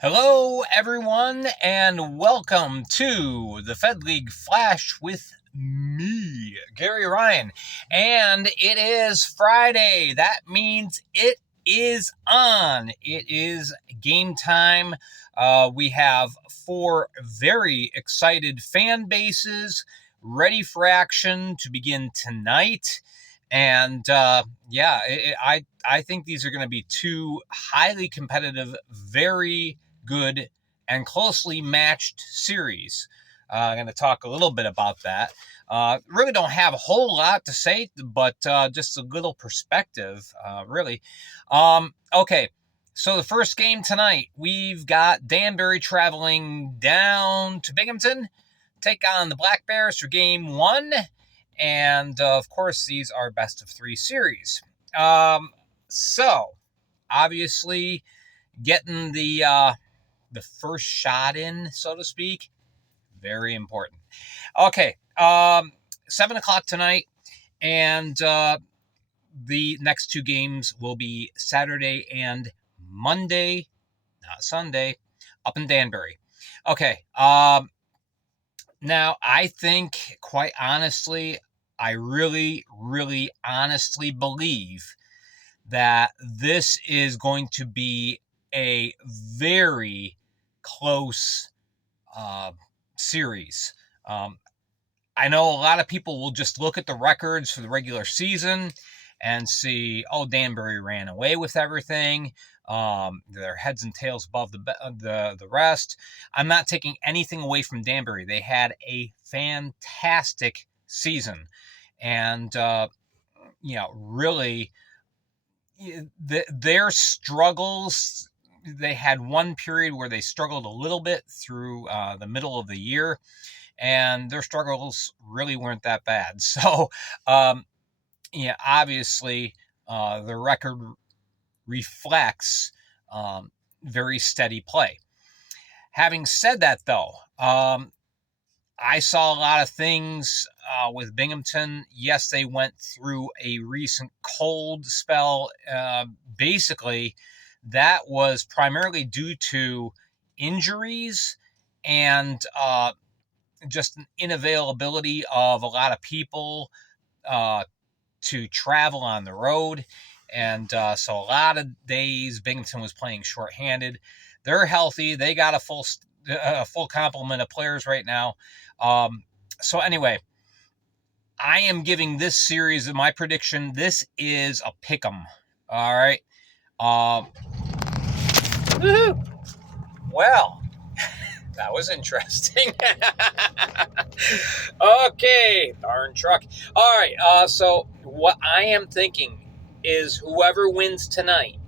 Hello, everyone, and welcome to the Fed League Flash with me, Gary Ryan. And it is Friday. That means it is on. It is game time. We have four very excited fan bases ready for action to begin tonight. And I think these are going to be two highly competitive, very good and closely matched series. I'm going to talk a little bit about that. Really don't have a whole lot to say, but just a little perspective, really. Okay, so the first game tonight, we've got Danbury traveling down to Binghamton, take on the Black Bears for game one. And of course, these are best of three series. So, obviously, getting the first shot in, so to speak, very important. Okay, 7 o'clock tonight, and the next two games will be Saturday and Monday, not Sunday, up in Danbury. Okay, now I think, quite honestly, I really, really honestly believe that this is going to be a very close series. I know a lot of people will just look at the records for the regular season and see, oh, Danbury ran away with everything. They're heads and tails above the rest. I'm not taking anything away from Danbury. They had a fantastic season, and really, their struggles. They had one period where they struggled a little bit through the middle of the year, and their struggles really weren't that bad. So, obviously, the record reflects very steady play. Having said that, though, I saw a lot of things with Binghamton. Yes, they went through a recent cold spell. Basically, that was primarily due to injuries and just an inavailability of a lot of people to travel on the road. And so a lot of days Binghamton was playing shorthanded. They're healthy. They got a full complement of players right now. So anyway, I am giving this series my prediction. This is a pick 'em. All right. Well, that was interesting. Okay, darn truck. All right. So what I am thinking is whoever wins tonight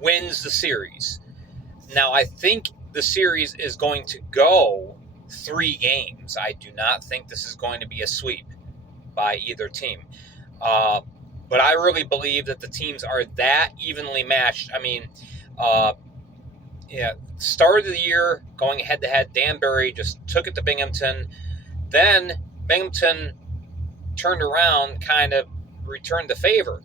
wins the series. Now, I think the series is going to go 3 games. I do not think this is going to be a sweep by either team. But I really believe that the teams are that evenly matched. I mean, start of the year, going head-to-head, Danbury just took it to Binghamton. Then Binghamton turned around, kind of returned the favor.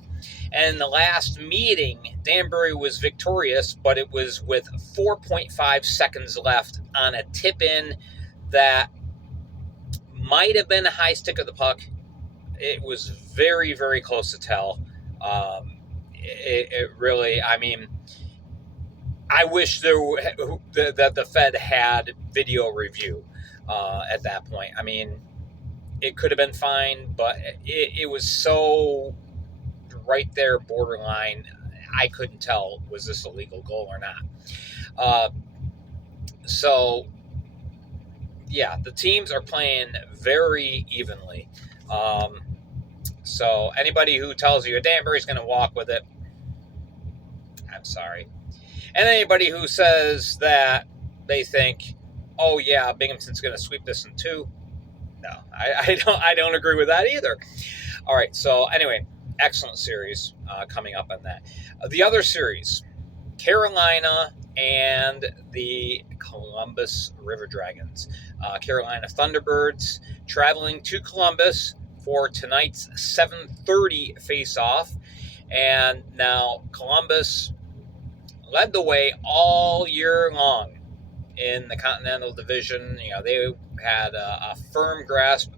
And in the last meeting, Danbury was victorious, but it was with 4.5 seconds left on a tip-in that might have been a high stick of the puck. It was very, very close to tell. It really, I mean, I wish that the Fed had video review at that point. I mean, it could have been fine, but it was so right there, borderline. I couldn't tell, was this a legal goal or not. So, yeah, the teams are playing very evenly. So anybody who tells you Danbury's going to walk with it, I'm sorry. And anybody who says that they think, oh yeah, Binghamton's going to sweep this in 2, no, I don't agree with that either. All right, so anyway, excellent series coming up on that. The other series, Carolina and the Columbus River Dragons. Carolina Thunderbirds traveling to Columbus for tonight's 7:30 face-off. And now Columbus, led the way all year long in the Continental Division. They had a firm grasp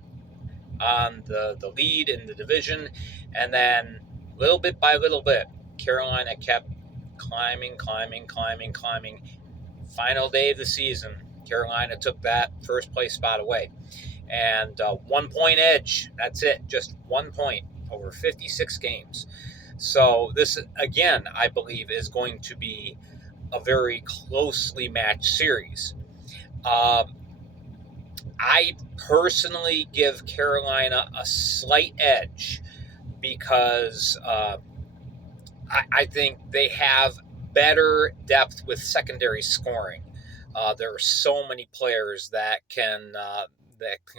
on the lead in the division, and then little bit by little bit, Carolina kept climbing. Final day of the season, Carolina took that first place spot away, and 1 point edge. That's it, just 1 point over 56 games. So this again, I believe, is going to be a very closely matched series. I personally give Carolina a slight edge because I think they have better depth with secondary scoring. There are so many players that can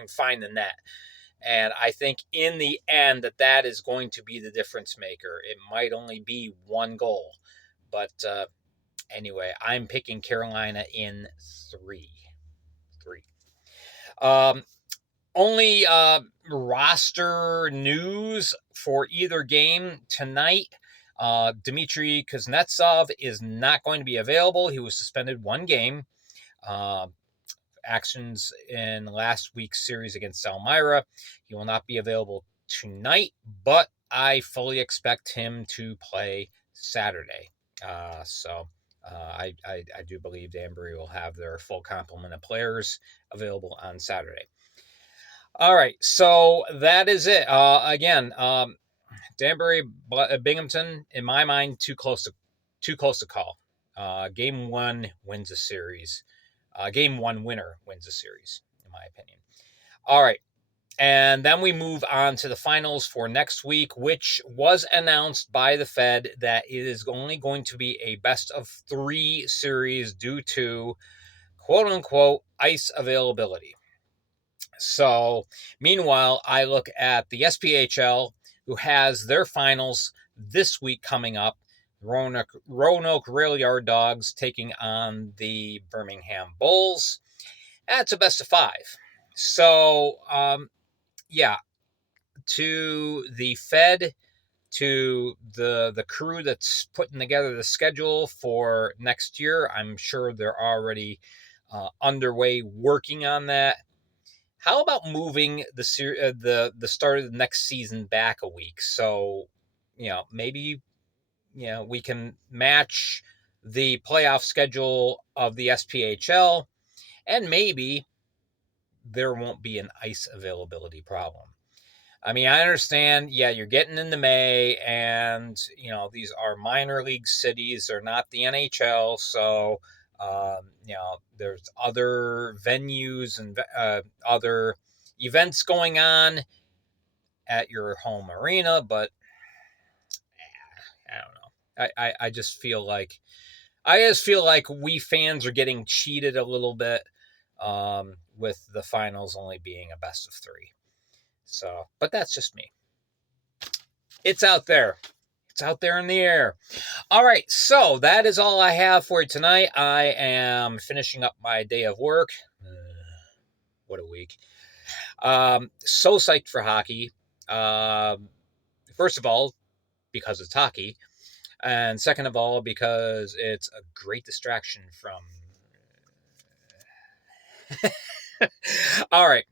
find the net, and I think in the end that is going to be the difference maker. It might only be one goal, but anyway, I'm picking Carolina in 3. Only roster news for either game tonight. Dmitry Kuznetsov is not going to be available. He was suspended 1 game. Actions in last week's series against Elmira. He will not be available tonight, but I fully expect him to play Saturday. I do believe Danbury will have their full complement of players available on Saturday. All right, so that is it. Again, Danbury, Binghamton, in my mind, too close to call. Game 1 wins a series. Game 1 winner wins a series, in my opinion. All right, and then we move on to the finals for next week, which was announced by the Fed that it is only going to be a best-of-3 series due to quote-unquote ice availability. So, meanwhile, I look at the SPHL, who has their finals this week coming up. Roanoke Rail Yard Dogs taking on the Birmingham Bulls. That's a best of 5. So, to the Fed, to the crew that's putting together the schedule for next year, I'm sure they're already underway working on that. How about moving the start of the next season back a week? So, maybe, we can match the playoff schedule of the SPHL, and maybe there won't be an ice availability problem. I mean, I understand, you're getting into May, and, these are minor league cities. They're not the NHL, so, there's other venues and other events going on at your home arena, but I don't know. I just feel like we fans are getting cheated a little bit with the finals only being a best of 3. So, but that's just me. It's out there. It's out there in the air. All right, so that is all I have for you tonight. I am finishing up my day of work. What a week. So psyched for hockey. First of all, because it's hockey. And second of all, because it's a great distraction from... All right.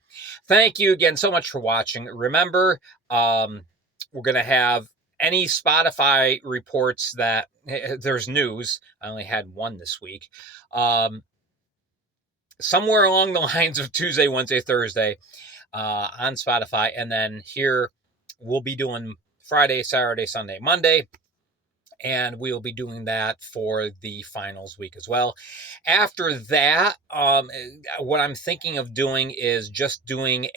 Thank you again so much for watching. Remember, we're going to have any Spotify reports that there's news. I only had 1 this week. Somewhere along the lines of Tuesday, Wednesday, Thursday on Spotify. And then here we'll be doing Friday, Saturday, Sunday, Monday. And we'll be doing that for the finals week as well. After that, what I'm thinking of doing is just doing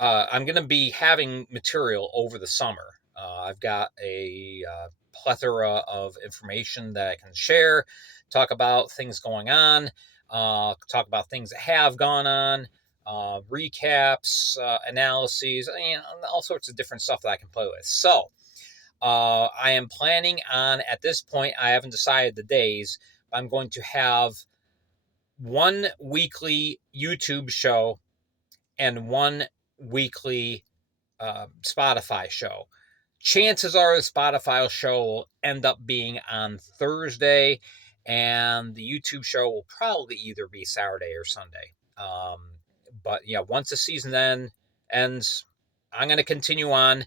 I'm going to be having material over the summer. I've got a plethora of information that I can share, talk about things going on, talk about things that have gone on, recaps, analyses, all sorts of different stuff that I can play with. So, I am planning on, at this point, I haven't decided the days, but I'm going to have 1 weekly YouTube show and 1 weekly Spotify show. chances are the Spotify show will end up being on Thursday, and the YouTube show will probably either be Saturday or Sunday. But yeah, once the season ends, I'm going to continue on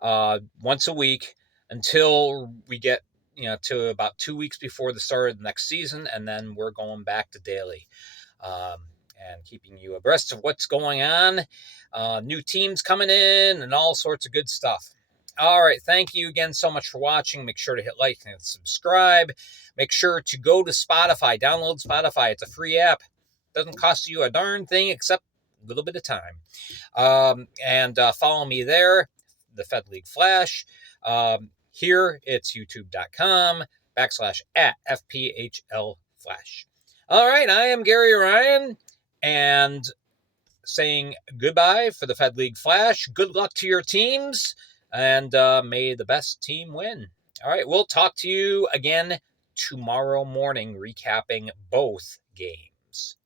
once a week until we get to about 2 weeks before the start of the next season, and then we're going back to daily. And keeping you abreast of what's going on, new teams coming in, and all sorts of good stuff. All right, thank you again so much for watching. Make sure to hit like and subscribe. Make sure to go to Spotify, download Spotify. It's a free app. Doesn't cost you a darn thing except a little bit of time. And follow me there, the Fed League Flash. Here it's youtube.com/@FPHL Flash. All right, I am Gary Ryan, and saying goodbye for the Fed League Flash. Good luck to your teams, and may the best team win. All right, we'll talk to you again tomorrow morning, recapping both games.